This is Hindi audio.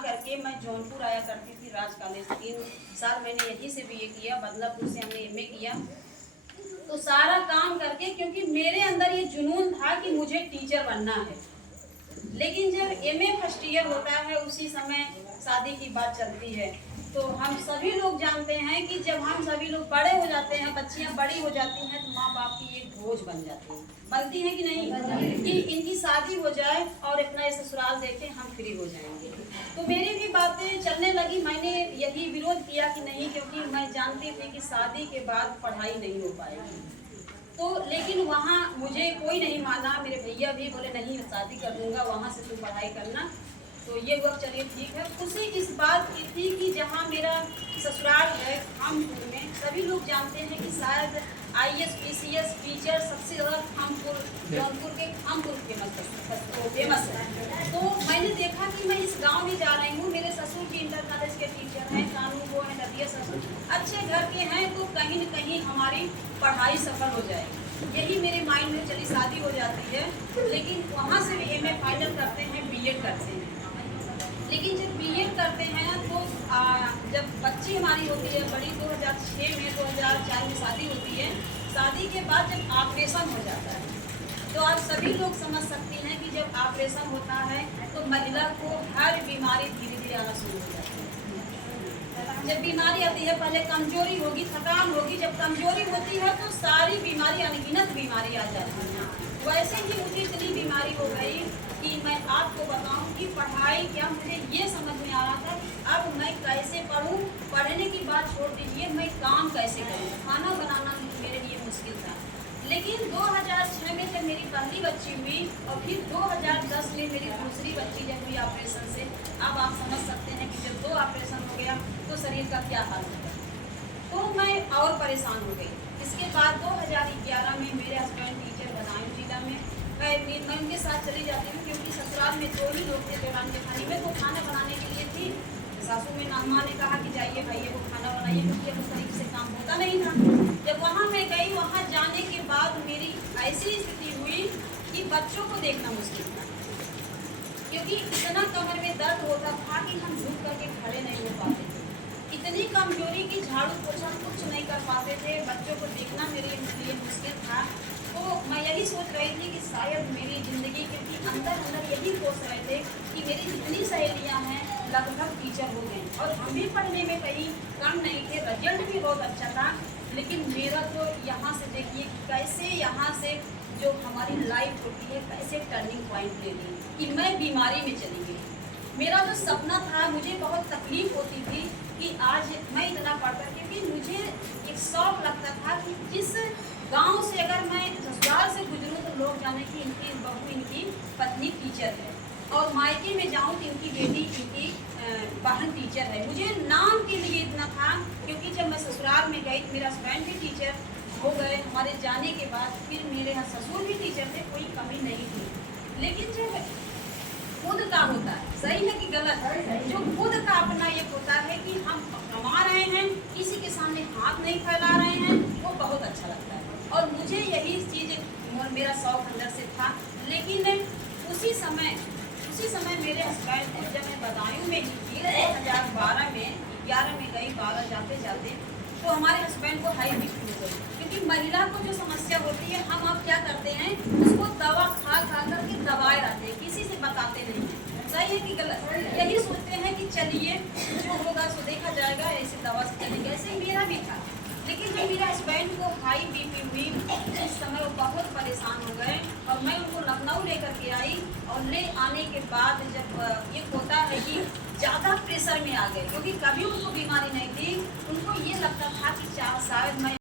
करके मैं जौनपुर आया करती थी राज कॉलेज। 3 साल मैंने यहीं से बीए किया, बदलापुर से हमने एमए किया। तो सारा काम करके, क्योंकि मेरे अंदर ये जुनून था कि मुझे टीचर बनना है। लेकिन जब एमए फर्स्ट ईयर होता है उसी समय शादी की बात चलती है। तो हम सभी लोग जानते हैं कि जब हम सभी लोग बड़े हो जाते हैं, बच्चियां बड़ी हो जाती हैं, तो माँ बाप की एक बोझ बन जाती है। बनती है कि नहीं कि इनकी शादी हो जाए और अपना ससुराल देखे हम फ्री हो जाएंगे। तो मेरी भी बातें चलने लगी। मैंने यही विरोध किया कि नहीं, क्योंकि मैं जानती थी कि शादी के बाद पढ़ाई नहीं हो पाएगी। तो लेकिन वहाँ मुझे कोई नहीं माना। मेरे भैया भी बोले नहीं शादी कर दूंगा, वहाँ से तुम पढ़ाई करना। तो ये वक्त चलिए ठीक है। खुशी इस बात की थी कि जहाँ मेरा ससुराल है खामपुर में, सभी लोग जानते हैं कि शायद आईएएस पीसीएस टीचर सबसे ज़्यादा खामपुर जौनपुर के खामपुर फेमस है। तो मैंने देखा कि मैं इस गांव में जा रही हूँ, मेरे ससुर जी इंटर कॉलेज के टीचर हैं, कानून वो हैं, नदिया ससुर अच्छे घर के हैं, तो कहीं न कहीं हमारी पढ़ाई सफल हो जाएगी। यही मेरे माइंड में चली। शादी हो जाती है, लेकिन वहाँ से भी एमए फाइनल करते हैं, बीएड करते हैं। लेकिन जब बीएड करते हैं तो जब बच्ची हमारी होती है बड़ी, 2006 में 2004 में शादी होती है। शादी के बाद जब ऑपरेशन हो जाता है, तो आप सभी लोग समझ सकते हैं कि जब ऑपरेशन होता है तो महिला को हर बीमारी धीरे धीरे आना शुरू हो जाती है। जब बीमारी आती है, पहले कमजोरी होगी, थकान होगी। जब कमजोरी होती है तो सारी बीमारी, अनगिनत बीमारी आ जाती है। वैसे ही मुझे इतनी बीमारी हो गई कि मैं आपको बताऊं कि पढ़ाई क्या, मुझे ये समझ में आ रहा था कि अब मैं कैसे पढ़ूं। पढ़ने की बात छोड़ दीजिए, मैं काम कैसे करूं। खाना बनाना मेरे लिए मुश्किल था। लेकिन 2006 में जब मेरी पहली बच्ची हुई और फिर 2010 में मेरी दूसरी बच्ची जब हुई ऑपरेशन से, अब आप समझ सकते हैं कि जब 2 ऑपरेशन हो गया तो शरीर का क्या हाल होगा। तो मैं और परेशान हो गई। इसके बाद 2011 में मेरे हस्बैंड टीचर बदायूं जिला में, मैं उनके साथ चली जाती हूँ, क्योंकि ससुराल में 2 ही लोग थे दौरान जेठानी में। तो खाना बनाने के लिए थी, सासू में नामा ने कहा कि जाइए भाइयों को खाना बनाइए, क्योंकि उस तरीके से काम होता नहीं था। जब वहाँ मैं गई, वहाँ जाने के बाद मेरी ऐसी स्थिति हुई कि बच्चों को देखना मुश्किल था, क्योंकि इतना कमर में दर्द होता था कि हम झुक करके खड़े नहीं हो पाते थे। इतनी कमजोरी की झाड़ू पोछा कुछ नहीं कर पाते थे। बच्चों को देखना मेरे लिए मुश्किल था। तो मैं यही सोच रही थी कि शायद मेरी ज़िंदगी के अंदर यही सोच रहे थे कि मेरी जितनी सहेलियां हैं लगभग टीचर हो गई, और हम भी पढ़ने में कहीं कम नहीं थे, रिजल्ट भी बहुत अच्छा था। लेकिन मेरा तो यहाँ से देखिए कैसे यहाँ से जो हमारी लाइफ होती है कैसे टर्निंग पॉइंट ले ली कि मैं बीमारी में चली गई। मेरा जो सपना था, मुझे बहुत तकलीफ होती थी कि आज मैं इतना पढ़कर, क्योंकि मुझे एक शौक लगता था कि जिस गांव से अगर मैं ससुराल से गुजरूँ तो लोग जाने कि इनकी बहू, इनकी पत्नी टीचर है, और मायके में जाऊँ तो इनकी बेटी, इनकी बहन टीचर है। मुझे नाम के लिए इतना था, क्योंकि जब मैं ससुराल में गई मेरा हस्बैंड भी टीचर हो गए। हमारे जाने के बाद फिर मेरे यहाँ ससुर भी टीचर थे, कोई कमी नहीं थी। लेकिन जब खुद का होता है, सही है कि गलत है, जो खुद का अपना एक होता है कि हम कमा रहे हैं, किसी के सामने हाथ नहीं फैला रहे हैं, वो बहुत अच्छा लगता है। और मुझे यही चीज़ मेरा शौक अंदर से था। लेकिन उसी समय मेरे हस्बैंड ने, जब मैं बदायूं में ही थी 2012 में 11 में गई, 12 जाते जाते तो हमारे हस्बैंड को हाई बीपी हो गई। क्योंकि महिला को जो समस्या होती है, हम अब क्या करते हैं, उसको दवा खा करके दबाए रहते हैं, किसी से बताते नहीं हैं। सही है कि गलत? यही सोचते हैं कि चलिए जो होगा सो देखा जाएगा, ऐसे दवा से चलेंगे। ऐसे मेरा भी था। लेकिन जब मेरे हस्बैंड को हाई बीपी हुई, उस समय वो बहुत परेशान हो गए, और मैं उनको लखनऊ लेकर के आई। और ले आने के बाद जब ये होता है कि ज़्यादा प्रेशर में आ गए, क्योंकि कभी उनको बीमारी नहीं थी, उनको ये लगता था कि शायद मैं